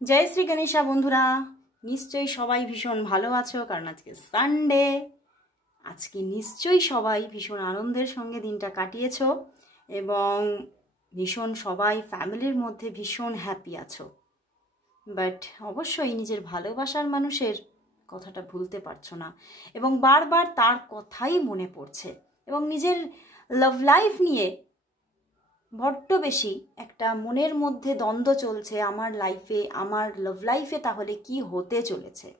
जय श्री गणेशा बंधुरा निश्चय सबाई भीषण भालो आछो कारण आज के सानडे आज के निश्चय सबाई भीषण आनंदेर संगे दिनटा काटिয়েছো एवं भीषण सबाई फैमिलिर मध्य भीषण हैप्पी आछो बाट अवश्यई निजेर भालोबासार मानुषेर कथाटा भूलते पारछो ना एवं बार बार तार कथाई मने पड़छे एवं निजेर लाभ लाइफ निये बड्ड बेशी एकटा मनेर मध्य द्वंद्व चलछे आमार लाइफे आमार लाभ लाइफे ताहले कि होते चलेछे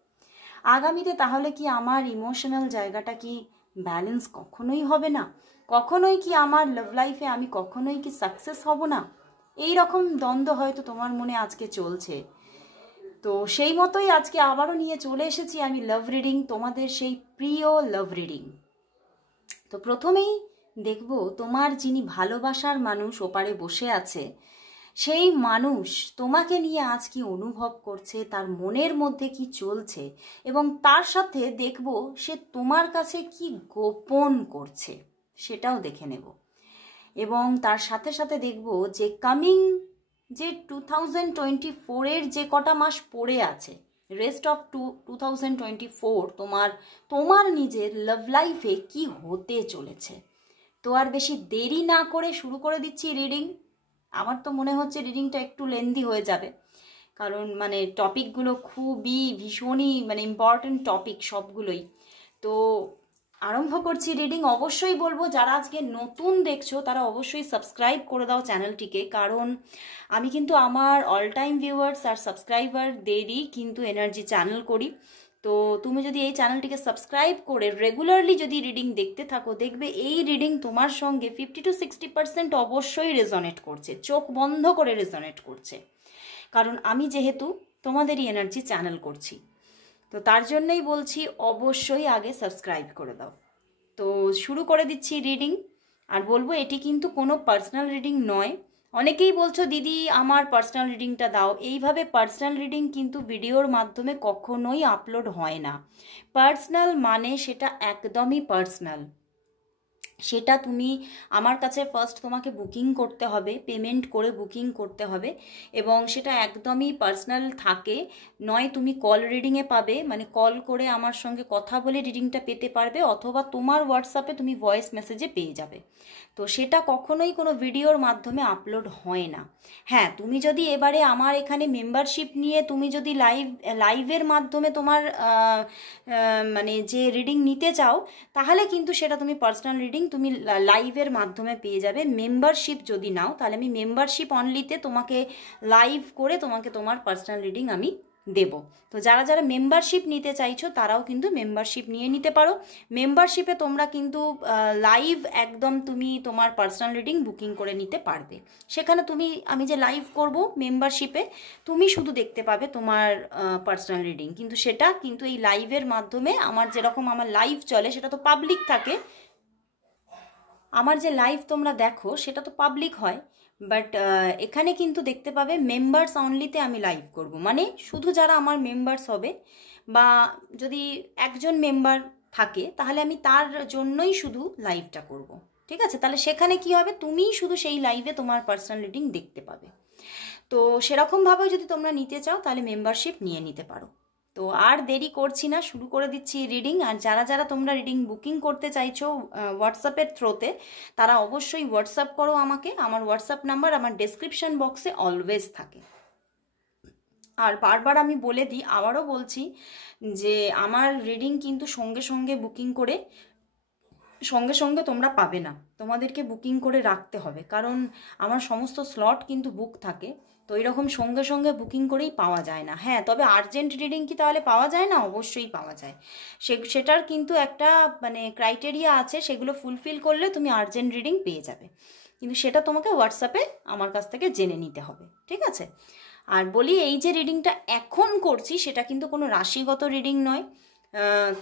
आगामीते ताहले कि आमार इमोशनल जायगाटा कि बैलेंस कखनोई होबे ना कखनोई कि आमार लाभ लाइफे आमी कखनोई कि सक्सेस हब ना एई रकम द्वंद्व हयतो तोमार मने आजके चलछे तो सेई मतोई आजके आबारो निये चले एसेछि आमी लाभ रिडिंग तोमादेर सेई प्रिय लाभ रिडिंग तो प्रथमेई देखबो तोमार जिनी भालोबासार मानुष ओपारे बसे आछे सेई मानुष तोमाके निये आज कि अनुभव करछे तार मनेर मध्य कि चलछे एबं तार साथे देखबो से तोमार काछे कि गोपन करछे सेटाओ देखे नेब एबं तार साथे साथे देखबो जे कामिंग जे 2024 एर जे कटा मास पड़े आछे रेस्ट अफ 2024 तोमार निजेर लाभ लाइफे कि होते चलेछे तो आर बेशी देरी ना करे शुरू करे दिच्छी रिडिंग आमार तो मने होच्छे रिडिंगटा एकटू लेंदी हो जाबे कारण माने टपिकगुलो खूबई भीषणई माने इम्पोर्टेंट टपिक सबगुलोई तो आरम्भ करछि रिडिंग अवश्यई बोलबो जारा आजके नतून देखछो तारा अवश्यई सबस्क्राइब करे दाओ चैनलटिके कारण आमी किन्तु आमार अल टाइम व्यूअर्स और सब्सक्राइबार देरी किन्तु एनार्जी चैनल करी तो तुम जो ये चैनलटिके सबस्क्राइब करे रेगुलारलि जदि रिडिंग देखते थाको देखबे ये रिडिंग तुम्हार संगे 50 to 60% अवश्यई रेजोनेट करछे चोख बंध करे रेजोनेट करछे कारण आमी जेहेतु तोमादेरई एनार्जी चैनल करछि तो तार जन्यई बोलछि अवश्यई आगे सबस्क्राइब करे दाओ तो शुरू करे दिच्छी रिडिंग और बोलबो एटी किन्तु कोनो पार्सोनल रिडिंग नय अनेकेई बोलछो दीदी आमार पार्सोनल रिडिंगटा दाओ एइभावे पार्सोनल रिडिंग किन्तु भिडियोर माध्यमे कखनोई आपलोड हय ना पार्सोनल माने सेटा एकदमई पार्सोनल सेटा तुमी आमार काछे फार्स्ट तोमाके बुकिंग करते हबे पेमेंट करे बुकिंग करते हबे एबं सेटा एकदमई पार्सोनल थाके नय तुमी कल रिडिंगे पाबे माने कल करे आमार संगे कथा बोले रिडिंगटा पेते पारबे अथवा तोमार व्हाट्सएपे तुमी वॉइस मेसेजे पेये जाबे तो सेटा कखनोई कोनो भिडियोर माध्यमे आपलोड हय ना हाँ तुमी जदि एबारे आमार एखाने मेम्बारशिप निये तुमी जदि लाइवेर माध्यमे तोमार माने जे रिडिंग निते चाओ ताहले किन्तु सेटा तुमी पार्सोनल रिडिंग तुमी लाइवेर माध्यमे पेये जाबे मेम्बारशिप जदि नाओ ताहले आमी मेम्बारशिप अनलिते तोमाके लाइव करे तोमाके तोमार पार्सोनल रिडिंग आमी देबो तो जारा जारा मेम्बारशिप नीते चाइछो ताराओ किन्तु मेम्बारशिप निये निते पारो मेम्बारशिपे तोमरा किन्तु लाइव एकदम तुमी तोमार पार्सोनल रिडिंग बुकिंग करे निते पारबे सेखाने तुमी आमी जे लाइव करबो मेम्बारशिपे तुमी शुधु देखते पाबे तोमार पार्सोनल रिडिंग किन्तु सेटा किन्तु एई लाइवेर माध्यमे आमार जेरकम आमार लाइव चले सेटा तो पाब्लिक थाके आमार जे लाइव तोमरा देखो सेटा तो पाब्लिक हय बाट एखाने किन्तु देखते पाबे मेम्बार्स अनलिते आमी लाइव करब माने शुधु जारा आमार मेम्बार्स होबे बा जदि एकजन मेम्बार थाके ताहले आमी तार जोन्नोई शुधु लाइवटा करब ठीक आछे ताहले सेखाने कि होबे तुमी शुधु सेई लाइवे तोमार पार्सोनल रिडिंग देखते पाबे तो सेरकम भावे जदि तोमरा निते चाओ ताहले मेम्बारशिप निये निते पारो तो आर देरी करछि ना शुरू करे दिच्छी रिडिंग और जारा जारा तोमरा रिडिंग बुकिंग करते चाइछो व्हाट्सएपेर थ्रोते तारा अवश्यई व्हाट्सएप करो आमाके आमार व्हाट्सएप नम्बर आमार डेसक्रिप्शन बक्से अलवेज थाके और बार बार आमी बोले दी आबारो बोलछि जे आमार रिडिंग किन्तु संगे संगे बुकिंग करे संगे संगे तोमरा पाबे ना तोमादेरके बुकिंग करे राखते होबे कारण आमार समस्त स्लट किन्तु बुक थाके तो एरकम संगे संगे बुकिंग करेई पावा जाए ना हाँ तबे आर्जेंट रिडिंग कि ताहले पावा जाए ना अवश्यई पावा जाए सेटार किन्तु एकटा माने क्राइटेरिया आछे सेगुलो फुलफिल करले तुमी आर्जेंट रिडिंग पेये जाबे किन्तु सेटा तोमाके व्हाट्सएपे आमार काछ थेके जेने निते होबे ठीक आछे आर बोली एई जे रिडिंगटा एखन करछि सेटा किन्तु कोनो राशिगत रिडिंग नय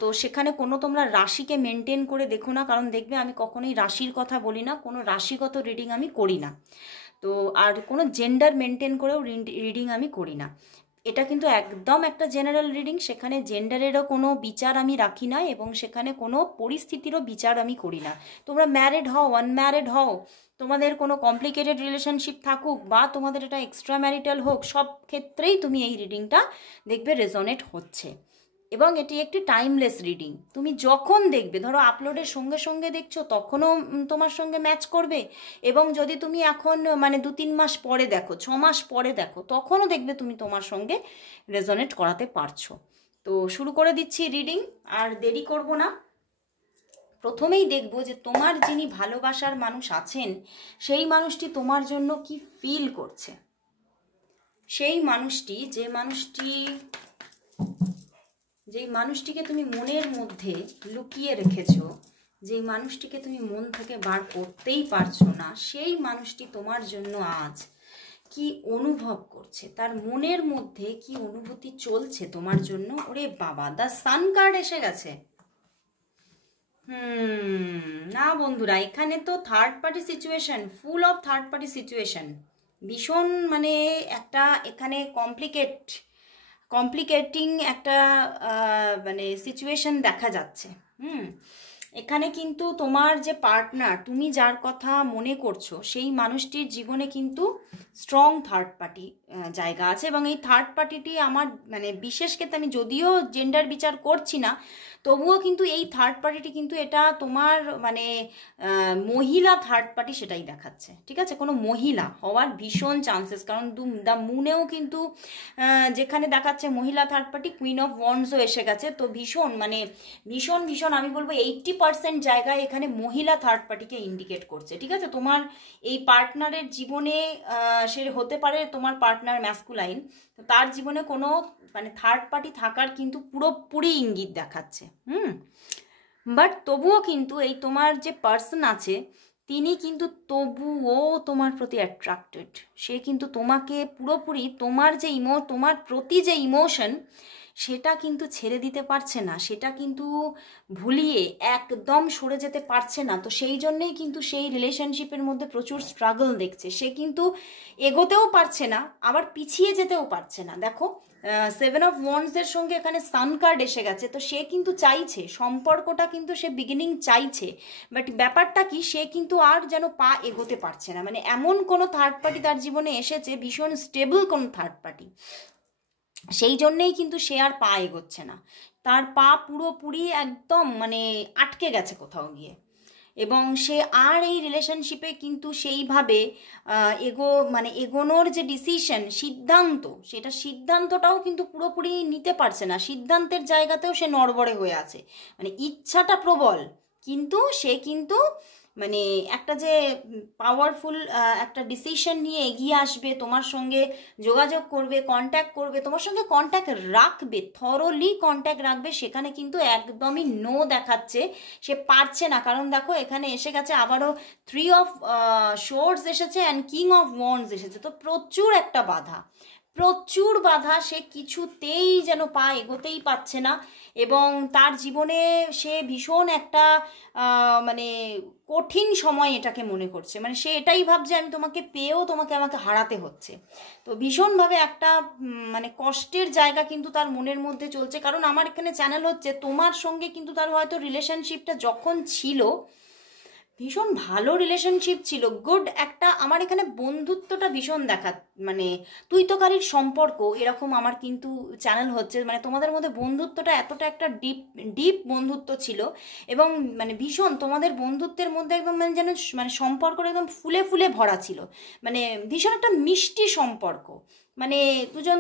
तो सेखाने कोनो तोमरा राशिके मेनटेन करे देखो ना कारण देखबे आमी कखनोई राशिर कथा बोली ना कोनो राशिगत रिडिंग आमी करी ना तो और कोनो जेंडार मेनटेन करेও रिडिंग आमी करी ना এটা কিন্তু একদম একটা জেনারেল রিডিং সেখানে জেন্ডারেরও কোনো বিচার আমি রাখি না এবং সেখানে কোনো পরিস্থিতিরও বিচার আমি করি না তোমরা ম্যারিড হও আনম্যারিড হও তোমাদের কোনো কমপ্লিকেটেড রিলেশনশিপ থাকুক বা তোমাদের এটা এক্সট্রা ম্যারিটাল হোক, সব ক্ষেত্রেই তুমি এই রিডিংটা দেখবে রেজোনেট হচ্ছে। এবং এটি একটি টাইমলেস রিডিং। তুমি যখন দেখবে, ধরো আপলোডের সঙ্গে সঙ্গে দেখছো তখনও তোমার সঙ্গে ম্যাচ করবে, এবং যদি তুমি এখন মানে 2-3 মাস পরে দেখো, 6 মাস পরে দেখো, তখনও দেখবে তুমি তোমার সঙ্গে রেজোনেট করাতে পারছো। তো শুরু করে দিচ্ছি রিডিং, আর দেরি করব না। প্রথমেই দেখব যে তোমার যিনি ভালোবাসার মানুষ আছেন সেই মানুষটি তোমার জন্য কি ফিল করছে। সেই মানুষটি, যেই মানুষটিকে তুমি মনের মধ্যে লুকিয়ে রেখেছো, যেই মানুষটিকে তুমি মন থেকে বার করতেই পারছো না, সেই মানুষটি তোমার জন্য আজ কি অনুভব করছে, তার মনের মধ্যে কি অনুভূতি চলছে তোমার জন্য। ওরে বাবা, দ্য সান কার্ড এসে গেছে। না বন্ধুরা, এখানে তো third party situation, full of third party situation, ভীষণ মানে একটা এখানে কমপ্লিকেটিং একটা মানে সিচুয়েশন দেখা যাচ্ছে। এখানে কিন্তু তোমার যে পার্টনার, তুমি যার কথা মনে করছো, সেই মানুষটির জীবনে কিন্তু স্ট্রং থার্ড পার্টি জায়গা আছে। এবং এই থার্ড পার্টিটি আমার মানে বিশেষ ক্ষেত্রে, আমি যদিও জেন্ডার বিচার করছি না, তবুও কিন্তু এই থার্ড পার্টিটি কিন্তু এটা তোমার মানে মহিলা থার্ড পার্টি, সেটাই দেখাচ্ছে। ঠিক আছে, কোনো মহিলা হওয়ার ভীষণ চান্সেস, কারণ দ্য মুনেও কিন্তু যেখানে দেখাচ্ছে মহিলা থার্ড পার্টি, কুইন অফ ওয়ান্ডসও এসে গেছে। তো ভীষণ মানে ভীষণ আমি বলবো 80% জায়গায় এখানে মহিলা থার্ড পার্টিকে ইন্ডিকেট করছে। ঠিক আছে, তোমার এই পার্টনারের জীবনে সে হতে পারে তোমার পার্টনার ম্যাসকুলাইন, তো তার জীবনে কোনো মানে থার্ড পার্টি থাকার কিন্তু পুরোপুরি ইঙ্গিত দেখাচ্ছে। বাট তবুও কিন্তু এই তোমার যে পার্সন আছে, তিনি কিন্তু তবুও তোমার প্রতি অ্যাট্রাক্টেড। সে কিন্তু তোমাকে পুরোপুরি তোমার প্রতি যে ইমোশন, সেটা কিন্তু ছেড়ে দিতে পারছে না, সেটা কিন্তু ভুলিয়ে একদম সরে যেতে পারছে না। তো সেই জন্যেই কিন্তু সেই রিলেশনশিপের মধ্যে প্রচুর স্ট্রাগল দেখছে। সে কিন্তু এগোতেও পারছে না, আবার পিছিয়ে যেতেও পারছে না। দেখো, 7 অফ ওয়ান্ডসের সঙ্গে এখানে সান কার্ড এসে গেছে। তো সে কিন্তু চাইছে সম্পর্কটা, কিন্তু সে বিগিনিং চাইছে, বাট ব্যাপারটা কি, সে কিন্তু আর যেন পা এগোতে পারছে না। মানে এমন কোনো থার্ড পার্টি তার জীবনে এসেছে, ভীষণ স্টেবল কোনো থার্ড পার্টি, সেই জন্যেই কিন্তু সে আর পা এগোচ্ছে না। তার পা পুরোপুরি একদম মানে আটকে গেছে কোথাও গিয়ে, এবং সে আর এই রিলেশনশিপে কিন্তু সেইভাবে এগোনোর যে ডিসিশন, সিদ্ধান্তটাও কিন্তু পুরোপুরি নিতে পারছে না। সিদ্ধান্তের জায়গাতেও সে নড়বড়ে হয়ে আছে। মানে ইচ্ছাটা প্রবল, কিন্তু সে কিন্তু মানে একটা যে পাওয়ারফুল একটা ডিসিশন নিয়ে এগিয়ে আসবে, তোমার সঙ্গে যোগাযোগ করবে, কন্ট্যাক্ট করবে, তোমার সঙ্গে কন্ট্যাক্ট রাখবে, থরলি কন্ট্যাক্ট রাখবে, সেখানে কিন্তু একদমই নো দেখাচ্ছে। সে পারছে না, কারণ দেখো এখানে এসে গেছে আবারও 3 অফ শোর্ডস এসেছে অ্যান্ড কিং অফ ওয়ান্ডস এসেছে। তো প্রচুর বাধা, সে কিছুতেই যেন পা এগোতেই পাচ্ছে না। এবং তার জীবনে সে ভীষণ একটা মানে কঠিন সময় এটাকে মনে করছে। মানে সে এটাই ভাবছে, আমি তোমাকে পেয়েও আমাকে হারাতে হচ্ছে। তো ভীষণভাবে একটা মানে কষ্টের জায়গা কিন্তু তার মনের মধ্যে চলছে। কারণ আমার এখানে চ্যানেল হচ্ছে তোমার সঙ্গে কিন্তু তার হয়তো রিলেশনশিপটা যখন ছিল, ভীষণ ভালো রিলেশনশিপ ছিল, গুড একটা, আমার এখানে বন্ধুত্বটা ভীষণ মানে তুইতকারীর সম্পর্ক এরকম আমার কিন্তু চ্যানেল হচ্ছে। মানে তোমাদের মধ্যে বন্ধুত্বটা এতটা একটা ডিপ বন্ধুত্ব ছিল, এবং মানে ভীষণ তোমাদের বন্ধুত্বের মধ্যে একদম মানে যেন মানে সম্পর্কটা একদম ফুলে ফুলে ভরা ছিল। মানে ভীষণ একটা মিষ্টি সম্পর্ক, মানে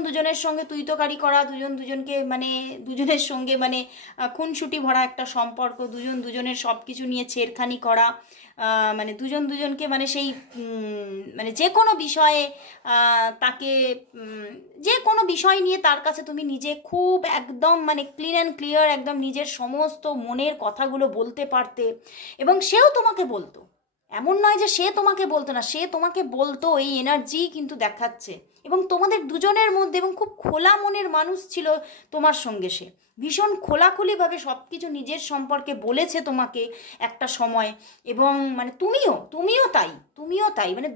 দুজনের সঙ্গে তুইতকারি করা, দুজনের সঙ্গে মানে খুনসুটি ভরা একটা সম্পর্ক, দুজনের সব কিছু নিয়ে ছেড়খানি করা, মানে দুজনকে মানে সেই মানে যে কোনো বিষয়ে তাকে যে কোনো বিষয় নিয়ে তার কাছে তুমি নিজে খুব একদম মানে ক্লিন অ্যান্ড ক্লিয়ার একদম নিজের সমস্ত মনের কথাগুলো বলতে পারতে, এবং সেও তোমাকে বলতো। এমন নয় যে সে তোমাকে বলতো না, সে তোমাকে বলতো, এই এনার্জি কিন্তু দেখাচ্ছে। এবং তোমাদের দুজনের মধ্যে এবং খুব খোলা মনের মানুষ ছিল তোমার সঙ্গে। সে ভীষণ খোলাখুলিভাবে সব কিছু নিজের সম্পর্কে বলেছে তোমাকে একটা সময়, এবং মানে তুমিও তাই মানে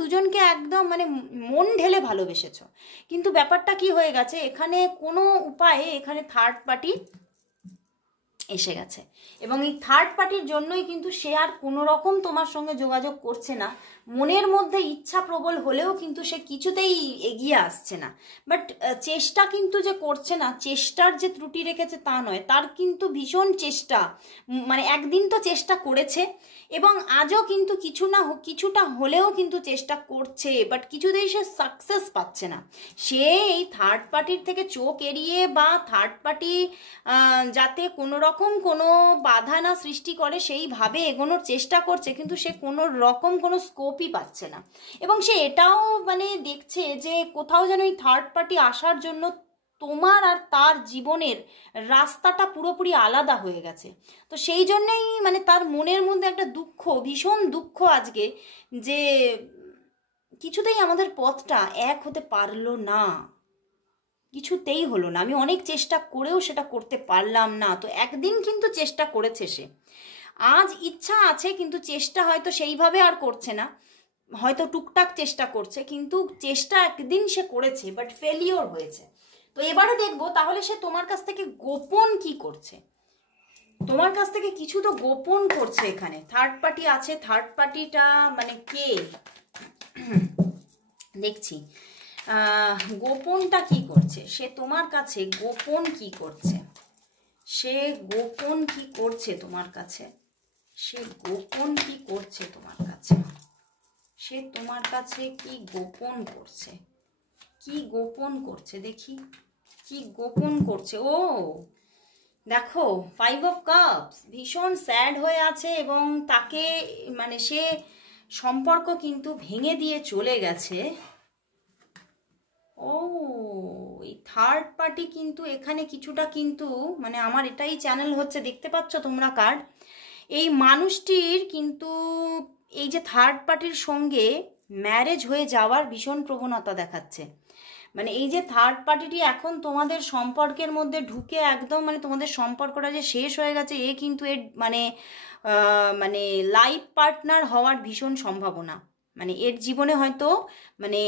দুজনকে একদম মানে মন ঢেলে ভালোবেসেছো। কিন্তু ব্যাপারটা কি হয়ে গেছে, এখানে কোনো উপায়ে এখানে থার্ড পার্টি এসে গেছে। এবং এই থার্ড পার্টির জন্যই কিন্তু সে আর কোনো রকম তোমার সঙ্গে যোগাযোগ করছে না। মনের মধ্যে ইচ্ছা প্রবল হলেও কিন্তু সে কিছুতেই এগিয়ে আসছে না। বাট চেষ্টা কিন্তু যে করছে না, চেষ্টার যে ত্রুটি রেখেছে তা নয়, তার কিন্তু ভীষণ চেষ্টা, মানে একদিন তো চেষ্টা করেছে এবং আজও কিন্তু কিছুটা হলেও কিন্তু চেষ্টা করছে, বাট কিছুতেই সে সাকসেস পাচ্ছে না। সে এই থার্ড পার্টির থেকে চোখ এড়িয়ে বা থার্ড পার্টি যাতে কোনো রকম কোনো বাধা না সৃষ্টি করে সেইভাবে এগোনোর চেষ্টা করছে, কিন্তু সে কোনো রকম কোনো স্কোপই পাচ্ছে না। এবং সে এটাও মানে দেখছে যে কোথাও যেন এই থার্ড পার্টি আসার জন্য তোমার আর তার জীবনের রাস্তাটা পুরোপুরি আলাদা হয়ে গেছে। তো সেই জন্যেই মানে তার মনের মধ্যে একটা দুঃখ, ভীষণ দুঃখ আজকে, যে কিছুতেই আমাদের পথটা এক হতে পারলো না, কিছুতেই হলো না। আমি অনেক চেষ্টা করেও সেটা করতে পারলাম না। তো একদিন কিন্তু চেষ্টা করেছে সে, আজ ইচ্ছা আছে কিন্তু চেষ্টা হয়তো সেইভাবে আর করছে না, হয়তো টুকটাক চেষ্টা করছে, কিন্তু চেষ্টা একদিন সে করেছে বাট ফেলিওর হয়েছে। তো এবারে দেখবো তাহলে সে তোমার কাছ থেকে গোপন কি করছে। তোমার কাছ থেকে কিছু তো গোপন করছে। এখানে থার্ড পার্টি আছে, থার্ড পার্টিটা মানে কে দেখছি গোপনটা কি করছে, সে তোমার কাছে গোপন কি করছে, সে গোপন কি করছে তোমার কাছে, সে গোপন কি করছে তোমার কাছে, সে তোমার কাছে কি গোপন করছে, কি গোপন করছে দেখি, কি গোপন করছে। ও দেখো 5 অফ কাপস, ভীষণ স্যাড হয়ে আছে এবং তাকে মানে সে সম্পর্ক কিন্তু ভেঙে দিয়ে চলে গেছে। ও এই থার্ড পার্টি কিন্তু এখানে কিছুটা কিন্তু মানে আমার এটাই চ্যানেল হচ্ছে, দেখতে পাচ্ছ তোমরা কার্ড, এই মানুষটির কিন্তু এই যে থার্ড পার্টির সঙ্গে ম্যারেজ হয়ে যাওয়ার ভীষণ প্রবণতা দেখাচ্ছে। মানে এই যে থার্ড পার্টিটি এখন তোমাদের সম্পর্কের মধ্যে ঢুকে একদম মানে তোমাদের সম্পর্কটা যে শেষ হয়ে গেছে, এ কিন্তু এর মানে মানে লাইফ পার্টনার হওয়ার ভীষণ সম্ভাবনা। মানে এর জীবনে হয়তো মানে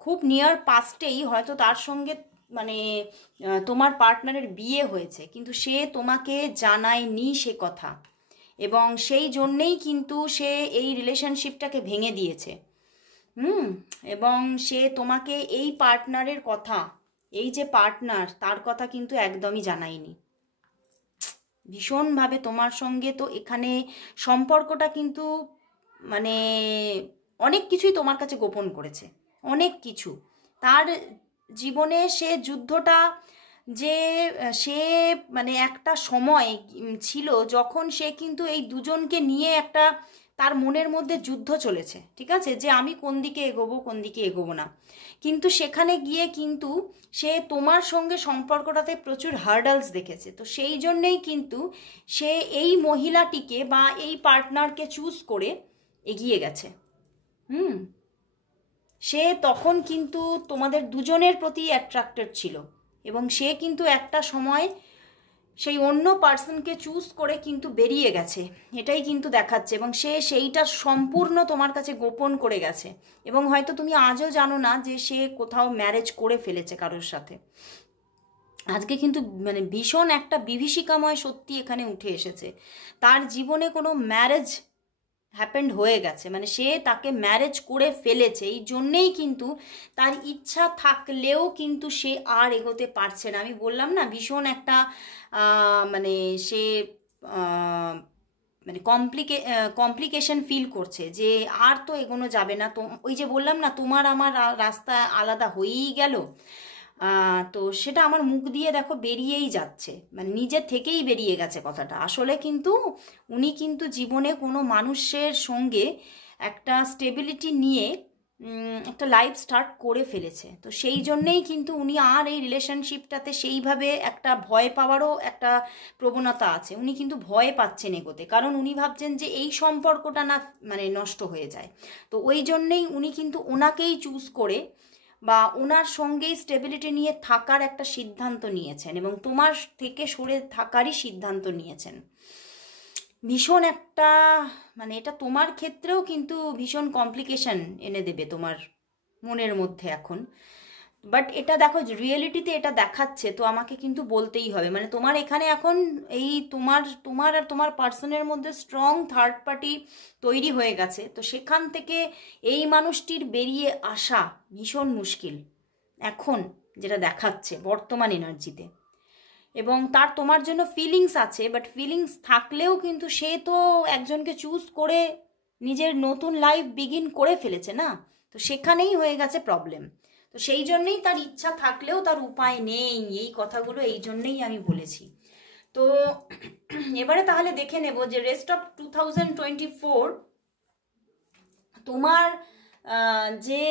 খুব নিয়ার পাস্টেই হয়তো তার সঙ্গে মানে তোমার পার্টনারের বিয়ে হয়েছে, কিন্তু সে তোমাকে জানায়নি সে কথা, এবং সেই জন্যেই কিন্তু সে এই রিলেশনশিপটাকে ভেঙে দিয়েছে। এবং সে তোমাকে এই পার্টনারের কথা, এই যে পার্টনার তার কথা কিন্তু একদমই জানায়নি। ভীষণভাবে তোমার সঙ্গে তো এখানে সম্পর্কটা কিন্তু মানে অনেক কিছুই তোমার কাছে গোপন করেছে, অনেক কিছু। তার জীবনে সে যুদ্ধটা যে সে মানে একটা সময় ছিল যখন সে কিন্তু এই দুজনকে নিয়ে একটা তার মনের মধ্যে যুদ্ধ চলেছে, ঠিক আছে, যে আমি কোন দিকে এগোবো কোন দিকে এগোবো না। কিন্তু সেখানে গিয়ে কিন্তু সে তোমার সঙ্গে সম্পর্কটাতে প্রচুর হার্ডালস দেখেছে। তো সেই জন্যেই কিন্তু সে এই মহিলাটিকে বা এই পার্টনারকে চুজ করে এগিয়ে গেছে। সে তখন কিন্তু তোমাদের দুজনের প্রতি অ্যাট্রাক্টেড ছিল এবং সে কিন্তু একটা সময় সেই অন্য পার্সনকে চুজ করে কিন্তু বেরিয়ে গেছে, এটাই কিন্তু দেখাচ্ছে। এবং সে সেইটা সম্পূর্ণ তোমার কাছে গোপন করে গেছে এবং হয়তো তুমি আজও জানো না যে সে কোথাও ম্যারেজ করে ফেলেছে কারোর সাথে। আজকে কিন্তু মানে ভীষণ একটা বিভীষিকাময় সত্যি এখানে উঠে এসেছে। তার জীবনে কোনো ম্যারেজ হ্যাপেন্ড হয়ে গেছে, মানে সে তাকে ম্যারেজ করে ফেলেছে, এই জন্যেই কিন্তু তার ইচ্ছা থাকলেও কিন্তু সে আর এগোতে পারছে না। আমি বললাম না ভীষণ একটা মানে সে মানে কমপ্লিকেশন ফিল করছে যে আর তো এগোনো যাবে না। তো ওই যে বললাম না তোমার আমার রাস্তা আলাদা হয়েই গেল, তো সেটা আমার মুখ দিয়ে দেখো বেরিয়েই যাচ্ছে, মানে নিজের থেকেই বেরিয়ে গেছে কথাটা। আসলে কিন্তু উনি কিন্তু জীবনে কোনো মানুষের সঙ্গে একটা স্টেবিলিটি নিয়ে একটা লাইফ স্টার্ট করে ফেলেছে। তো সেই জন্যেই কিন্তু উনি আর এই রিলেশনশিপটাতে সেইভাবে একটা ভয় পাওয়ারও একটা প্রবণতা আছে। উনি কিন্তু ভয় পাচ্ছেন এগোতে, কারণ উনি ভাবছেন যে এই সম্পর্কটা না মানে নষ্ট হয়ে যায়। তো ওই জন্যেই উনি কিন্তু ওনাকেই চুজ করে বা ওনার সঙ্গেই স্টেবিলিটি নিয়ে থাকার একটা সিদ্ধান্ত নিয়েছেন এবং তোমার থেকে সরে থাকারই সিদ্ধান্ত নিয়েছেন। ভীষণ একটা মানে এটা তোমার ক্ষেত্রেও কিন্তু ভীষণ কমপ্লিকেশন এনে দেবে তোমার মনের মধ্যে এখন। বাট এটা দেখো রিয়েলিটিতে এটা দেখাচ্ছে, তো আমাকে কিন্তু বলতেই হবে, মানে তোমার এখানে এখন এই তোমার তোমার আর তোমার পার্সনের মধ্যে স্ট্রং থার্ড পার্টি তৈরি হয়ে গেছে। তো সেখান থেকে এই মানুষটির বেরিয়ে আসা ভীষণ মুশকিল এখন, যেটা দেখাচ্ছে বর্তমান এনার্জিতে। এবং তার তোমার জন্য ফিলিংস আছে, বাট ফিলিংস থাকলেও কিন্তু সে তো একজনকে চুজ করে নিজের নতুন লাইফ বিগিন করে ফেলেছে না, তো সেখানেই হয়ে গেছে প্রবলেম। তো সেই জন্যেই তার ইচ্ছা থাকলেও তার উপায় নেই, এই কথাগুলো এই জন্যেই আমি বলেছি। তো এবারে তাহলে দেখে নেব যে রেস্ট অফ 2024 তোমার যে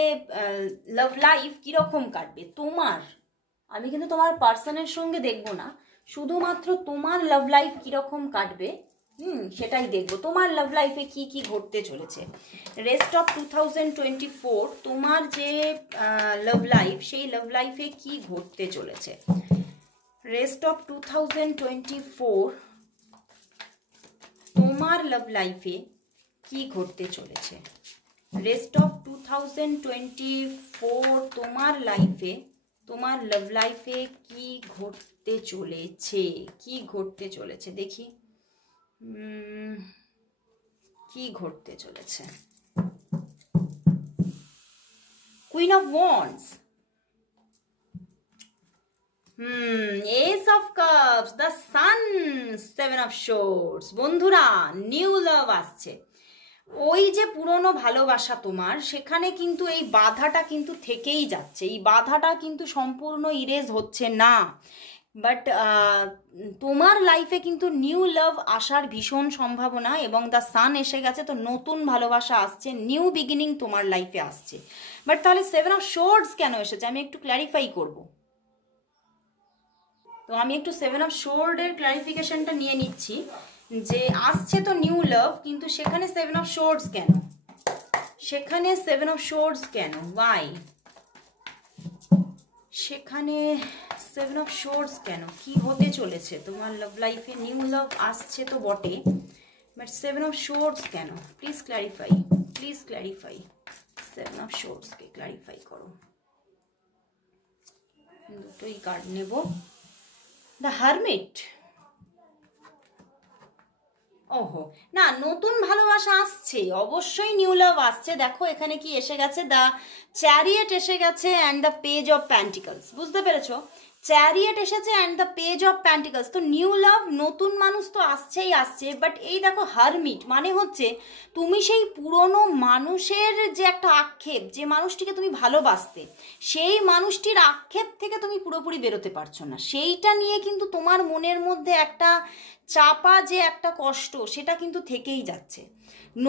লাভ লাইফ কীরকম কাটবে তোমার। আমি কিন্তু তোমার পার্সনের সঙ্গে দেখবো না, শুধুমাত্র তোমার লাভ লাইফ কীরকম কাটবে সেটাই দেখবো। তোমার লাভ লাইফে কি কি ঘটতে চলেছে রেস্ট অফ 2024, তোমার যে লাভ লাইফ সেই লাভ লাইফে কি ঘটতে চলেছে রেস্ট অফ 2024, তোমার লাভ লাইফে কি ঘটতে চলেছে রেস্ট অফ 2024, তোমার লাইফে তোমার লাভ লাইফে কি ঘটতে চলেছে, কি ঘটতে চলেছে দেখি কি ঘটতে চলেছে। Queen of wands, S of cups, the sun, seven of swords. বন্ধুরা নিউ লাভ আসছে, ওই যে পুরনো ভালোবাসা তোমার, সেখানে কিন্তু এই বাধাটা কিন্তু থেকেই যাচ্ছে, এই বাধাটা কিন্তু সম্পূর্ণ ইরেজ হচ্ছে না। বাট তোমার লাইফে কিন্তু নিউ লাভ আসার ভীষণ সম্ভাবনা, এবং দ্য সান এসে গেছে, তো নতুন ভালোবাসা আসছে, নিউ বিগিনিং তোমার লাইফে আসছে। বাট তাহলে সেভেন অফ শোর্ডস কেন এসেছে আমি একটু ক্ল্যারিফাই করব। তো আমি একটু সেভেন অফ শোর্ডের ক্ল্যারিফিকেশনটা নিয়ে নিচ্ছি, যে আসছে তো নিউ লাভ, কিন্তু সেখানে সেভেন অফ শোর্ডস কেন, সেখানে সেভেন অফ শোর্ডস কেন, ওয়াই সেখানে সেভেন অফ শোর্ডস কেন, কি হতে চলেছে তোমার লাভ লাইফে। নিউ লাভ আসছে তো বটে, বাট সেভেন অফ শোর্ডস কেন, please clarify, please clarify, seven of শোর্ডসকে ক্ল্যারিফাই করো। দুটোই কার্ড নেব। দ্য হারমিট, ওহো না, নতুন ভালোবাসা আসছে, অবশ্যই নিউ লাভ আসছে। দেখো এখানে কি এসে গেছে, দ্য চ্যারিয়েট এসে গেছে and the page of pentacles, বুঝতে পেরেছো, চ্যারিয়েট এসেছে and the page of pentacles. তো নিউ লাভ, নতুন মানুষ তো আসছেই আসছে, বাট এই দেখো হারমিট মানে হচ্ছে তুমি সেই পুরনো মানুষের যে একটা আক্ষেপ, যে মানুষটিকে তুমি ভালোবাসতে, সেই মানুষটির আক্ষেপ থেকে তুমি পুরোপুরি বেরোতে পারছো না, সেইটা নিয়ে কিন্তু তোমার মনের মধ্যে একটা চাপা যে একটা কষ্ট, সেটা কিন্তু থেকেই যাচ্ছে।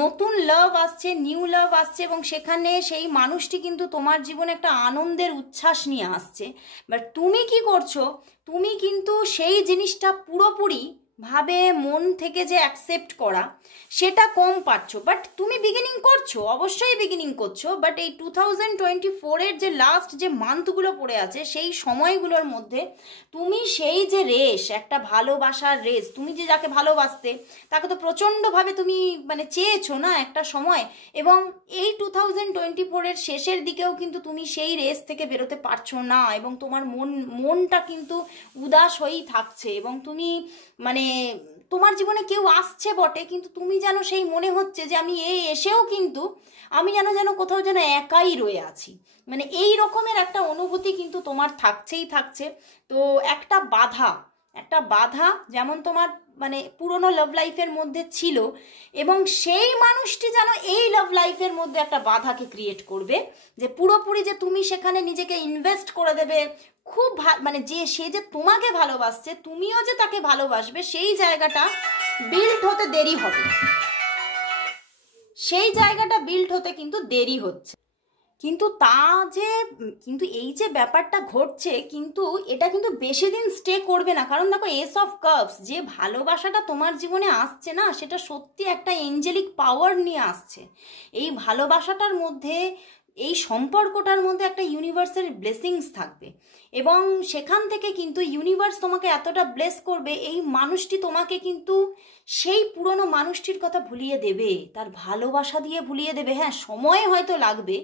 নতুন লাভ আসছে, নিউ লাভ আসছে, এবং সেখানে সেই মানুষটি কিন্তু তোমার জীবনে একটা আনন্দের উচ্ছ্বাস নিয়ে আসছে। বাট তুমি কি করছো, তুমি কিন্তু সেই জিনিসটা পুরোপুরি ভাবে মন থেকে যে অ্যাকসেপ্ট করা, সেটা কম পাচ্ছ। বাট তুমি বিগিনিং করছো, অবশ্যই বিগিনিং করছো, বাট এই 2024-এর যে লাস্ট যে মান্থগুলো পড়ে আছে, সেই সময়গুলোর মধ্যে তুমি সেই যে রেস, একটা ভালোবাসার রেস, তুমি যে যাকে ভালোবাসতে তাকে তো প্রচণ্ডভাবে তুমি মানে চেয়েছো না একটা সময়, এবং এই 2024-এর শেষের দিকেও কিন্তু তুমি সেই রেস থেকে বেরোতে পারছো না, এবং তোমার মনটা কিন্তু উদাস হয়েই থাকছে, এবং তুমি মানে তোমার জীবনে কেউ আসছে বটে, কিন্তু তুমি যেন সেই মনে হচ্ছে যে আমি এসেও কিন্তু আমি যেন কোথাও যেন একাই রয়ে আছি, মানে এই রকমের একটা অনুভূতি কিন্তু তোমার থাকছেই থাকছে। তো একটা বাধা যেমন তোমার মানে পুরনো লাভ লাইফের মধ্যে ছিল, এবং সেই মানুষটি যেন এই লাভ লাইফের মধ্যে একটা বাধাকে ক্রিয়েট করবে, যে পুরোপুরি যে তুমি সেখানে নিজেকে ইনভেস্ট করে দেবে, খুব মানে সে যে তোমাকে ভালোবাসছে, তুমিও যে তাকে ভালোবাসবে, সেই জায়গাটা বিল্ড হতে দেরি হবে, সেই জায়গাটা বিল্ড হতে কিন্তু দেরি হচ্ছে। কিন্তু এই যে ব্যাপারটা ঘটছে, কিন্তু এটা কিন্তু বেশি দিন স্টে করবে না, কারণ দেখো এস অফ কাপস, যে ভালোবাসাটা তোমার জীবনে আসছে না, সেটা সত্যি একটা এঞ্জেলিক পাওয়ার নিয়ে আসছে। এই ভালোবাসাটার মধ্যে, এই সম্পর্কটার মধ্যে একটা ইউনিভার্সের ব্লেসিংস থাকবে, এবং সেখান থেকে কিন্তু ইউনিভার্স তোমাকে এতটা ব্লেস করবে, এই মানুষটি তোমাকে কিন্তু সেই পুরনো মানুষটির কথা ভুলিয়ে দেবে, তার ভালোবাসা দিয়ে ভুলিয়ে দেবে। হ্যাঁ, সময় হয়তো লাগবে,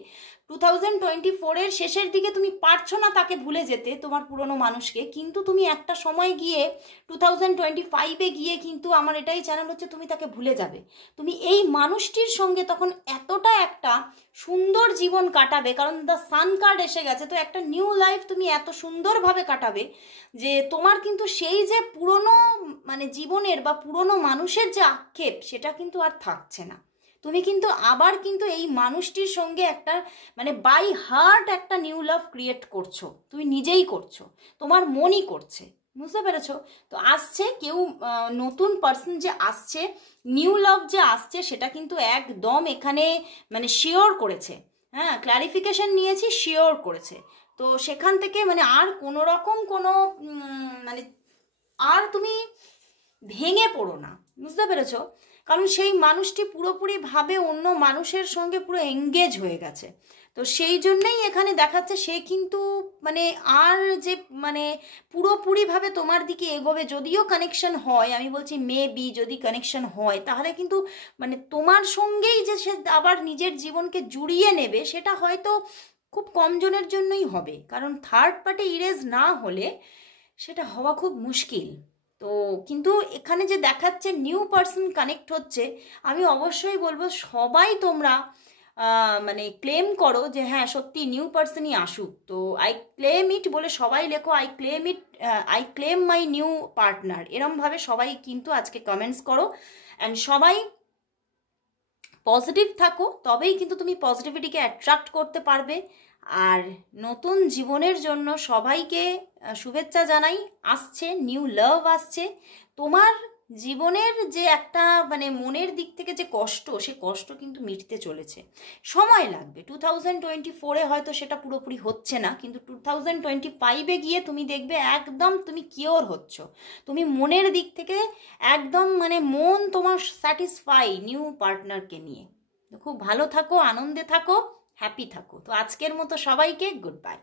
2024-এর শেষের দিকে তুমি পারছো না তাকে ভুলে যেতে, তোমার পুরনো মানুষকে, কিন্তু তুমি একটা সময় গিয়ে 2025-এ গিয়ে কিন্তু আমার এটাই চ্যানেল হচ্ছে তুমি তাকে ভুলে যাবে। তুমি এই মানুষটির সঙ্গে তখন এতটা একটা সুন্দর জীবন কাটাবে, কারণ দ্য সান কার্ড এসে গেছে, তো একটা নিউ লাইফ তুমি এত সুন্দরভাবে কাটাবে যে তোমার কিন্তু সেই যে পুরনো মানে জীবনের বা পুরনো মানুষের যে আক্ষেপ সেটা কিন্তু আর থাকছে না। তুমি কিন্তু আবার কিন্তু এই মানুষটির সঙ্গে একটা মানে বাই হার্ট একটা নিউ লাভ ক্রিয়েট করছো, তুমি নিজেই করছো, তোমার মনই করছে, বুঝতে পেরেছো? তো আসছে কেউ নতুন পার্সন যে আসছে, নিউ লাভ যে আসছে, সেটা কিন্তু একদম এখানে মানে শিওর করেছে। হ্যাঁ, ক্লারিফিকেশন নিয়েছি, শিওর করেছে। তো সেখান থেকে মানে আর কোনো রকম কোনো মানে আর তুমি ভেঙে পড়ো না, বুঝতে পেরেছো? কারণ সেই মানুষটি পুরোপুরিভাবে অন্য মানুষের সঙ্গে পুরো এঙ্গেজ হয়ে গেছে। তো সেই জন্যই এখানে দেখাচ্ছে সে কিন্তু মানে আর যে মানে পুরোপুরিভাবে তোমার দিকে এগোবে, যদিও কানেকশন হয়, আমি বলছি মেবি যদি কানেকশন হয় তাহলে কিন্তু মানে তোমার সঙ্গেই যে সে আবার নিজের জীবনকে জুড়িয়ে নেবে সেটা হয়তো খুব কম জনের জন্যই হবে, কারণ থার্ড পার্টি ইরেজ না হলে সেটা হওয়া খুব মুশকিল। তো কিন্তু এখানে যে দেখাচ্ছে নিউ পার্সন কানেক্ট হচ্ছে, আমি অবশ্যই বলবো সবাই তোমরা মানে ক্লেম করো যে হ্যাঁ সত্যি নিউ পার্সনই আসুক। তো আই ক্লেম ইট বলে সবাই লেখো, I claim it, I claim my new partner, এরমভাবে সবাই কিন্তু আজকে কমেন্টস করো। অ্যান্ড সবাই পজিটিভ থাকো, তবেই কিন্তু তুমি পজিটিভিটিকে অ্যাট্রাক্ট করতে পারবে। আর নতুন জীবনের জন্য সবাইকে শুভেচ্ছা জানাই। আসছে নিউ লাভ, আসছে তোমার জীবনের যে একটা মানে মনের দিক থেকে যে কষ্ট, সে কষ্ট কিন্তু মিটতে চলেছে, সময় লাগবে। 2024-এ হয়তো সেটা পুরোপুরি হচ্ছে না, কিন্তু 2025-এ গিয়ে তুমি দেখবে একদম তুমি কিওর হচ্ছ, তুমি মনের দিক থেকে একদম মানে মন তোমার স্যাটিসফাই নিউ পার্টনারকে নিয়ে। খুব ভালো থাকো, আনন্দে থাকো, হ্যাপি থাকো। তো আজকের মতো সবাইকে গুড বাই।